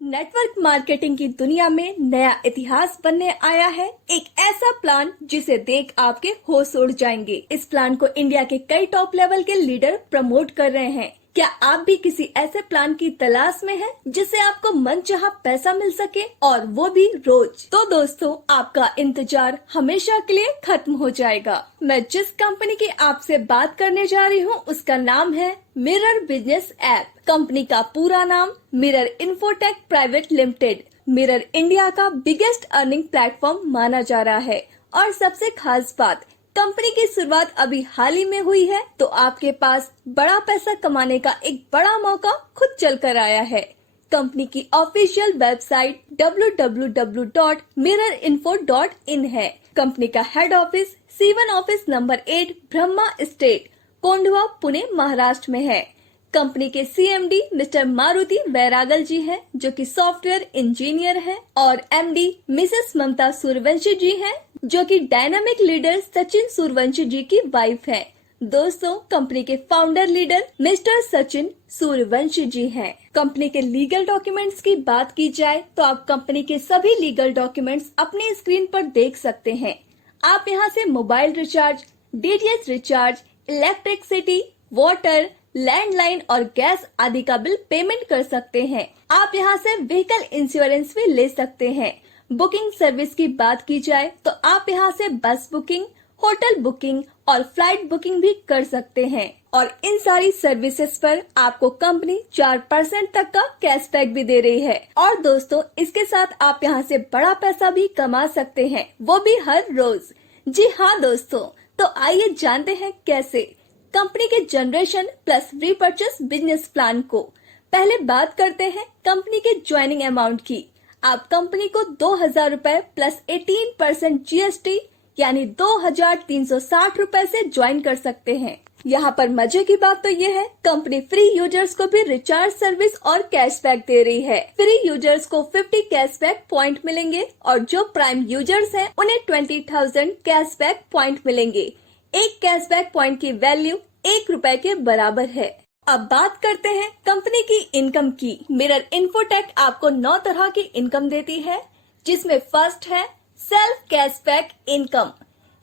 Network marketing की दुनिया में नया इतिहास बनने आया है एक ऐसा प्लान जिसे देख आपके होश उड़ जाएंगे। इस प्लान को इंडिया के कई टॉप लेवल के लीडर प्रमोट कर रहे हैं। क्या आप भी किसी ऐसे प्लान की तलाश में हैं जिससे आपको मनचाहा पैसा मिल सके और वो भी रोज? तो दोस्तों, आपका इंतजार हमेशा के लिए खत्म हो जाएगा। मैं जिस कंपनी की आपसे बात करने जा रही हूँ उसका नाम है मिरर बिजनेस ऐप। कंपनी का पूरा नाम mirror infotech private limited. Mirror India का बिगेस्ट अर्निंग प्लेटफॉर्म माना जा रहा है और सबसे खास बात, कंपनी की शुरुआत अभी हाल ही में हुई है, तो आपके पास बड़ा पैसा कमाने का एक बड़ा मौका खुद चल कर आया है। कंपनी की ऑफिशियल वेबसाइट www.mirrorinfo.in है। कंपनी का head office C1 office number 8 Brahma estate, Kondhwa, Pune, Maharashtra में है। कंपनी के CMD मिस्टर मारुति वैरागल जी हैं, जो कि सॉफ्टवेयर इंजीनियर हैं, और MD मिसेस ममता सूर्यवंशी जी हैं, जो कि डायनामिक लीडर सचिन सूर्यवंशी जी की वाइफ हैं। दोस्तों, कंपनी के founder leader mister Sachin Suryavanshi ji हैं। कंपनी के लीगल डॉक्यूमेंट्स की बात की जाए तो आप कंपनी के सभी लीगल डॉक्यूमेंट्स अपनी स्क्रीन पर देख सकते हैं। आप यहां से mobile recharge, DTH recharge, electricity, water, landline और गैस आदि का बिल पेमेंट कर सकते हैं। आप यहां से व्हीकल इंश्योरेंस भी ले सकते हैं। बुकिंग सर्विस की बात की जाए तो आप यहां से बस बुकिंग, होटल बुकिंग और फ्लाइट बुकिंग भी कर सकते हैं, और इन सारी सर्विसेज पर आपको कंपनी 4% तक का कैशबैक भी दे रही है। और दोस्तों, इसके साथ आप यहां से बड़ा पैसा भी कमा सकते हैं, वो भी हर रोज। जी हाँ दोस्तों, तो आइए जानते हैं कैसे। कंपनी के generation plus repurchase business plan को। पहले बात करते हैं कंपनी के ज्वाइनिंग अमाउंट की। आप कंपनी को 2,000 रूपए प्लस 18% GST यानी 2,360 रूपए से ज्वाइन कर सकते हैं। यहाँ पर मजे की बात तो ये है, कंपनी फ्री यूजर्स को भी रिचार्ज सर्विस और कैशबैक दे रही है। फ्री यूजर्स को 50 कैशबैक पॉइंट मिलेंगे और जो प्राइम यूजर्स हैं उन्हें 20,000 कैशबैक पॉइंट मिलेंगे। एक कैशबैक पॉइंट की वैल्यू 1 रुपए के बराबर है। अब बात करते हैं कंपनी की इनकम की। मिरर इन्फोटेक आपको 9 तरह की इनकम देती है, जिसमें फर्स्ट है self cashback income,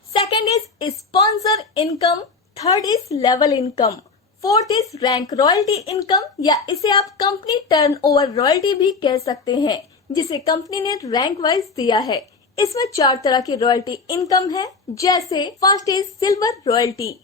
second is sponsor income, third is level income, fourth is rank royalty income, या इसे आप कंपनी टर्नओवर रॉयल्टी भी कह सकते हैं, जिसे कंपनी ने रैंक वाइज दिया है। इसमें 4 तरह की रॉयल्टी इनकम है, जैसे first is silver royalty,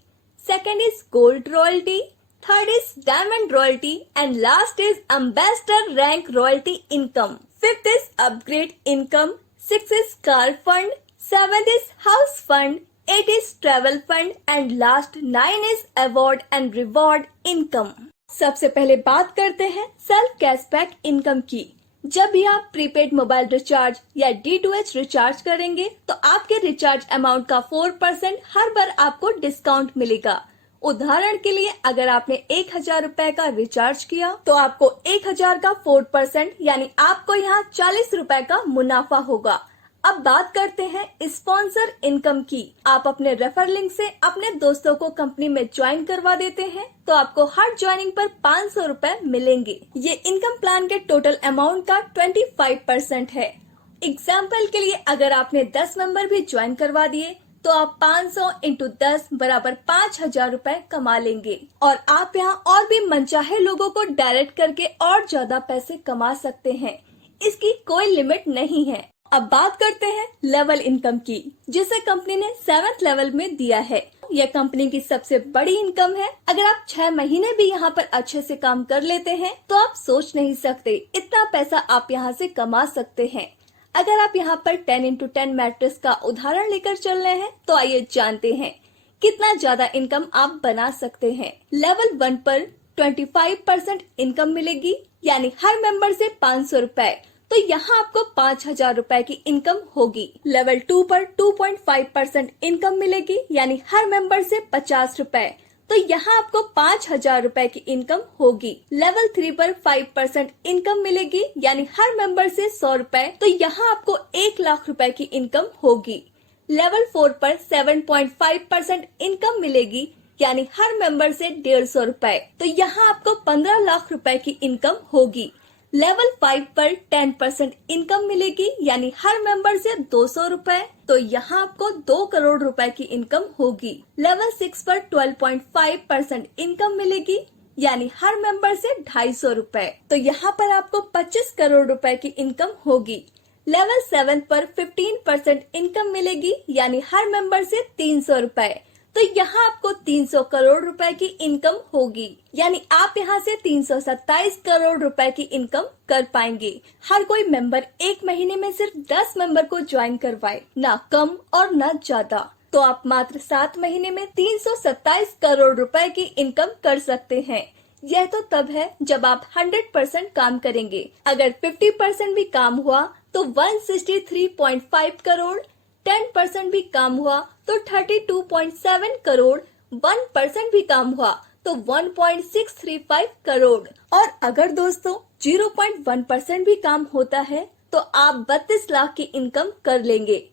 second is gold royalty, third is diamond royalty and last is ambassador rank royalty income. Fifth is upgrade income, six is car fund, seventh is house fund, 8 is travel fund and last 9 is award and reward income. सबसे पहले बात करते हैं self cashback income की। जब भी आप prepaid mobile recharge या D2H रिचार्ज करेंगे तो आपके रिचार्ज अमाउंट का 4% हर बार आपको डिस्काउंट मिलेगा। उदाहरण के लिए, अगर आपने 1,000 रूपए का रिचार्ज किया तो आपको 1,000 का 4% यानी आपको यहाँ 40 रूपए का मुनाफा होगा। अब बात करते हैं स्पॉन्सर इनकम की। आप अपने रेफर लिंक से अपने दोस्तों को कंपनी में ज्वाइन करवा देते हैं तो आपको हर ज्वाइनिंग पर 500 रूपए मिलेंगे। ये इनकम प्लान के टोटल अमाउंट का 25% है। एग्जाम्पल के लिए, अगर आपने 10 मेंबर भी ज्वाइन करवा दिए तो आप 500 इंटू 10 बराबर 5,000 रूपए कमा लेंगे, और आप यहाँ और भी मनचाहे लोगों को डायरेक्ट करके और ज्यादा पैसे कमा सकते हैं। इसकी कोई लिमिट नहीं है। अब बात करते हैं लेवल इनकम की, जिसे कंपनी ने 7th लेवल में दिया है। यह कंपनी की सबसे बड़ी इनकम है। अगर आप 6 महीने भी यहाँ पर अच्छे से काम कर लेते हैं तो आप सोच नहीं सकते इतना पैसा आप यहाँ से कमा सकते हैं। अगर आप यहाँ पर 10x10 मैट्रिक्स का उदाहरण लेकर चल रहे हैं तो आइए जानते हैं कितना ज्यादा इनकम आप बना सकते हैं। लेवल 1 पर 25% इनकम मिलेगी, यानी हर मेंबर से 500 रूपए, तो यहाँ आपको 5,000 रूपए की इनकम होगी। लेवल 2 पर 2.5% इनकम मिलेगी, यानी हर मेंबर से 50 रूपए, तो यहाँ आपको 5,000 रूपए की इनकम होगी। लेवल 3 पर 5% इनकम मिलेगी, यानी हर मेंबर से 100 रूपए, तो यहाँ आपको 1 लाख रूपए की इनकम होगी। लेवल 4 पर 7.5% इनकम मिलेगी, यानी हर मेंबर से 150 रूपए, तो यहाँ आपको 15 लाख रूपए की इनकम होगी। लेवल 5 पर 10% इनकम मिलेगी, यानी हर मेंबर से 200 रुपए, तो यहाँ आपको 2 करोड़ रुपए की इनकम होगी। लेवल 6 पर 12.5% इनकम मिलेगी, यानी हर मेंबर से 250 रुपए, तो यहाँ पर आपको 25 करोड़ रुपए की इनकम होगी। लेवल 7 पर 15% इनकम मिलेगी, यानी हर मेंबर से 300 रुपए, तो यहाँ आपको 300 करोड़ रुपए की इनकम होगी, यानी आप यहाँ से 327 करोड़ रुपए की इनकम कर पाएंगे। हर कोई मेंबर एक महीने में सिर्फ 10 मेंबर को ज्वाइन करवाए, ना कम और ना ज्यादा, तो आप मात्र 7 महीने में 327 करोड़ रुपए की इनकम कर सकते हैं। यह तो तब है जब आप 100% काम करेंगे। अगर 50% भी काम हुआ तो 163.5 करोड़, 10% भी काम हुआ तो 32.7 करोड़, 1% भी काम हुआ तो 1.635 करोड़, और अगर दोस्तों 0.1% भी काम होता है तो आप 32 लाख की इनकम कर लेंगे।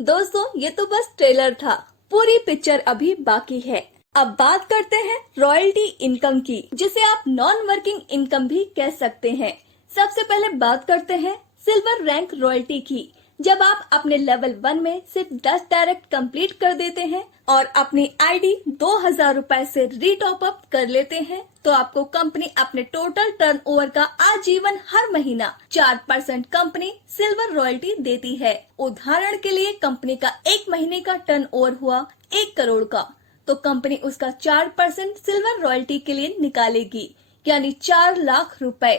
दोस्तों ये तो बस ट्रेलर था, पूरी पिक्चर अभी बाकी है। अब बात करते हैं रॉयल्टी इनकम की, जिसे आप नॉन वर्किंग इनकम भी कह सकते हैं। सबसे पहले बात करते हैं सिल्वर रैंक रॉयल्टी की। जब आप अपने लेवल 1 में सिर्फ 10 डायरेक्ट कंप्लीट कर देते हैं और अपनी आईडी 2000 रुपए से रीटॉप अप कर लेते हैं, तो आपको कंपनी अपने टोटल टर्नओवर का आजीवन हर महीना 4% कंपनी सिल्वर रॉयल्टी देती है। उदाहरण के लिए कंपनी का एक महीने का टर्नओवर हुआ 1 करोड़ का, तो कंपनी उसका 4% सिल्वर रॉयल्टी के लिए निकालेगी, यानी 4 लाख रुपए।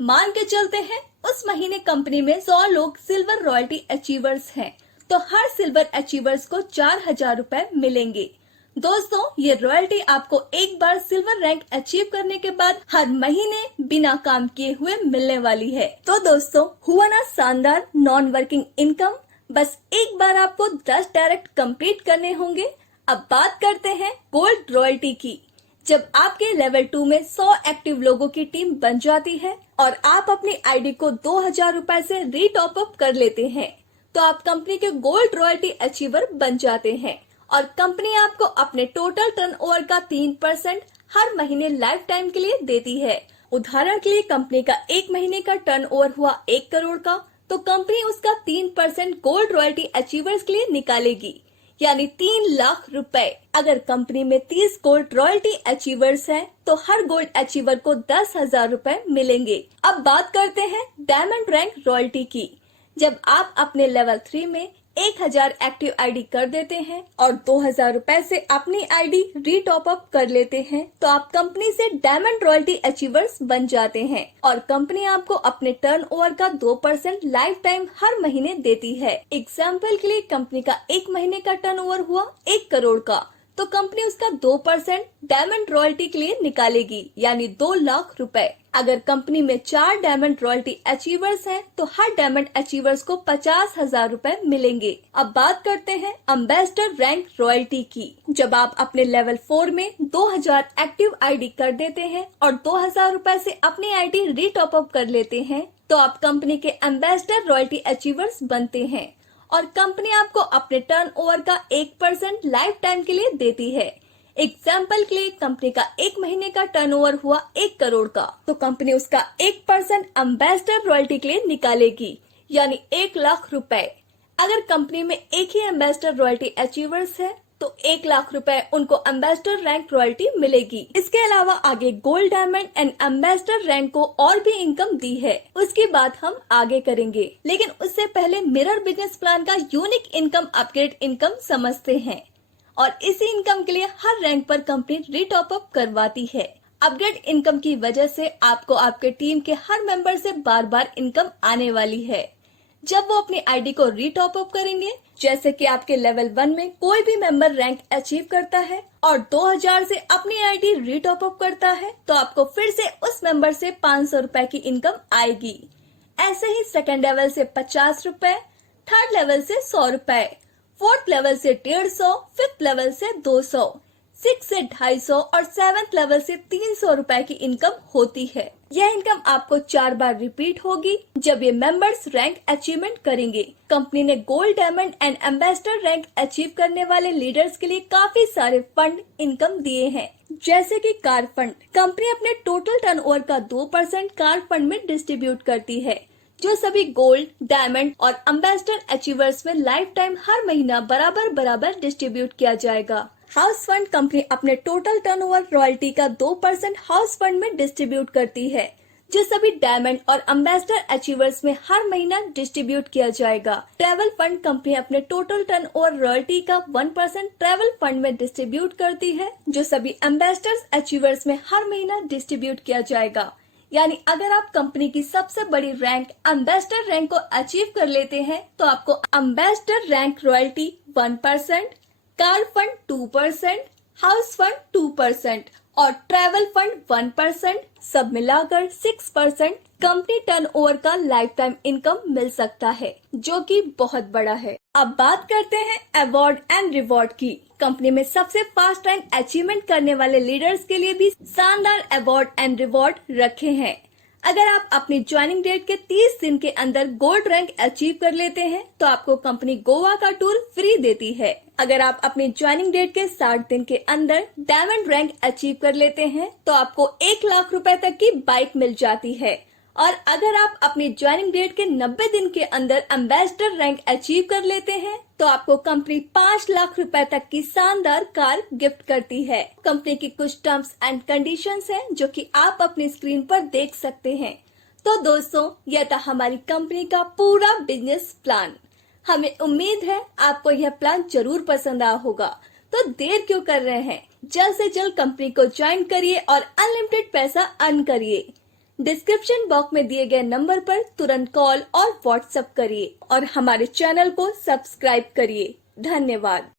मान के चलते हैं उस महीने कंपनी में 100 लोग सिल्वर रॉयल्टी अचीवर्स हैं, तो हर सिल्वर अचीवर्स को 4000 रुपए मिलेंगे। दोस्तों ये रॉयल्टी आपको एक बार सिल्वर रैंक अचीव करने के बाद हर महीने बिना काम किए हुए मिलने वाली है। तो दोस्तों हुआ ना शानदार नॉन वर्किंग इनकम। बस एक बार आपको 10 डायरेक्ट कंप्लीट करने होंगे। अब बात करते हैं गोल्ड रॉयल्टी की। जब आपके लेवल 2 में 100 एक्टिव लोगों की टीम बन जाती है और आप अपनी आईडी को 2000 रुपए से रीटॉप अप कर लेते हैं, तो आप कंपनी के गोल्ड रॉयल्टी अचीवर बन जाते हैं और कंपनी आपको अपने टोटल टर्नओवर का 3% हर महीने लाइफ टाइम के लिए देती है। उदाहरण के लिए कंपनी का एक महीने का टर्नओवर हुआ 1 करोड़ का, तो कंपनी उसका 3% गोल्ड रॉयल्टी अचीवर्स के लिए निकालेगी, यानी 3 लाख रुपए। अगर कंपनी में 30 गोल्ड रॉयल्टी अचीवर्स हैं, तो हर गोल्ड अचीवर को 10,000 रुपए मिलेंगे। अब बात करते हैं डायमंड रैंक रॉयल्टी की। जब आप अपने लेवल 3 में 1000 एक्टिव आईडी कर देते हैं और 2000 रुपए से अपनी आईडी रीटॉप अप कर लेते हैं, तो आप कंपनी से डायमंड रॉयल्टी अचीवर्स बन जाते हैं और कंपनी आपको अपने टर्नओवर का 2% लाइफ टाइम हर महीने देती है। एग्जाम्पल के लिए कंपनी का एक महीने का टर्नओवर हुआ 1 करोड़ का, तो कंपनी उसका 2% डायमंड रॉयल्टी के लिए निकालेगी, यानी 2 लाख रुपए। अगर कंपनी में 4 डायमंड रॉयल्टी अचीवर्स हैं, तो हर डायमंड अचीवर्स को 50,000 रुपए मिलेंगे। अब बात करते हैं एम्बेसडर रैंक रॉयल्टी की। जब आप अपने लेवल 4 में 2000 एक्टिव आईडी कर देते हैं और 2000 रुपए से अपनी आईडी रीटॉप अप कर लेते हैं, तो आप कंपनी के एम्बेसडर रॉयल्टी अचीवर्स बनते हैं और कंपनी आपको अपने टर्नओवर का 1% लाइफ टाइम के लिए देती है। एग्जाम्पल के लिए कंपनी का एक महीने का टर्नओवर हुआ 1 करोड़ का, तो कंपनी उसका 1% एम्बेसडर रॉयल्टी के लिए निकालेगी, यानी 1 लाख रुपए। अगर कंपनी में एक ही एम्बेसडर रॉयल्टी अचीवर्स है, तो 1 लाख रुपए उनको एम्बेसडर रैंक रॉयल्टी मिलेगी। इसके अलावा आगे gold, diamond and ambassador rank को और भी इनकम दी है, उसकी बात हम आगे करेंगे। लेकिन उससे पहले मिरर बिजनेस प्लान का यूनिक इनकम अपग्रेड इनकम समझते हैं, और इसी इनकम के लिए हर रैंक पर कंपनी रीटॉप अप करवाती है। अपग्रेड इनकम की वजह से आपको आपके टीम के हर मेंबर से बार बार इनकम आने वाली है। जब वो अपनी आईडी को रीटॉप अप करेंगे, जैसे कि आपके लेवल 1 में कोई भी मेंबर रैंक अचीव करता है और 2000 से अपनी आईडी रीटॉप अप करता है, तो आपको फिर से उस मेंबर से 500 रुपए की इनकम आएगी। ऐसे ही सेकेंड लेवल से 50 रुपए, थर्ड लेवल से 100 रुपए, फोर्थ लेवल से 150, फिफ्थ लेवल से 200, 6 से 250 और 7th लेवल से 300 रुपए की इनकम होती है। यह इनकम आपको 4 बार रिपीट होगी जब ये मेंबर्स रैंक अचीवमेंट करेंगे। कंपनी ने gold, diamond and ambassador rank achieve करने वाले लीडर्स के लिए काफी सारे फंड इनकम दिए हैं। जैसे कि कार फंड। कंपनी अपने टोटल टर्नओवर का 2% कार फंड में डिस्ट्रीब्यूट करती है, जो सभी गोल्ड, डायमंड और एम्बेसडर अचीवर्स में लाइफ टाइम हर महीना बराबर बराबर डिस्ट्रीब्यूट किया जाएगा। हाउस फंड कंपनी अपने टोटल टर्नओवर रॉयल्टी का 2% हाउस फंड में डिस्ट्रीब्यूट करती है, जो सभी डायमंड और एम्बेसडर अचीवर्स में हर महीना डिस्ट्रीब्यूट किया जाएगा। ट्रैवल फंड कंपनी अपने टोटल टर्नओवर रॉयल्टी का 1% ट्रैवल फंड में डिस्ट्रीब्यूट करती है, जो सभी एम्बेसडर अचीवर्स में हर महीना डिस्ट्रीब्यूट किया जाएगा। यानी अगर आप कंपनी की सबसे बड़ी रैंक एम्बेसडर रैंक को अचीव कर लेते हैं तो आपको ambassador rank royalty 1%, car fund 2%, house fund 2% और ट्रैवल फंड 1%, सब मिलाकर 6% कंपनी टर्नओवर का लाइफ टाइम इनकम मिल सकता है, जो कि बहुत बड़ा है। अब बात करते हैं अवार्ड एंड रिवॉर्ड की। कंपनी में सबसे फास्ट रैंक अचीवमेंट करने वाले लीडर्स के लिए भी शानदार अवार्ड एंड रिवॉर्ड रखे हैं। अगर आप अपनी ज्वाइनिंग डेट के 30 दिन के अंदर गोल्ड रैंक अचीव कर लेते हैं तो आपको कंपनी गोवा का टूर फ्री देती है। अगर आप अपनी ज्वाइनिंग डेट के 60 दिन के अंदर डायमंड रैंक अचीव कर लेते हैं तो आपको 1 लाख रुपए तक की बाइक मिल जाती है। और अगर आप अपनी ज्वाइनिंग डेट के 90 दिन के अंदर एम्बेसडर रैंक अचीव कर लेते हैं तो आपको कंपनी 5 लाख रुपए तक की शानदार कार गिफ्ट करती है। कंपनी की कुछ टर्म्स एंड कंडीशंस हैं जो कि आप अपनी स्क्रीन पर देख सकते हैं। तो दोस्तों, यह था हमारी कंपनी का पूरा बिजनेस प्लान। हमें उम्मीद है आपको यह प्लान जरूर पसंद आया होगा। तो देर क्यों कर रहे हैं, जल्द से जल्द कंपनी को ज्वाइन करिए और अनलिमिटेड पैसा अर्न करिए। डिस्क्रिप्शन बॉक्स में दिए गए नंबर पर तुरंत कॉल और व्हाट्सएप करिए और हमारे चैनल को सब्सक्राइब करिए। धन्यवाद।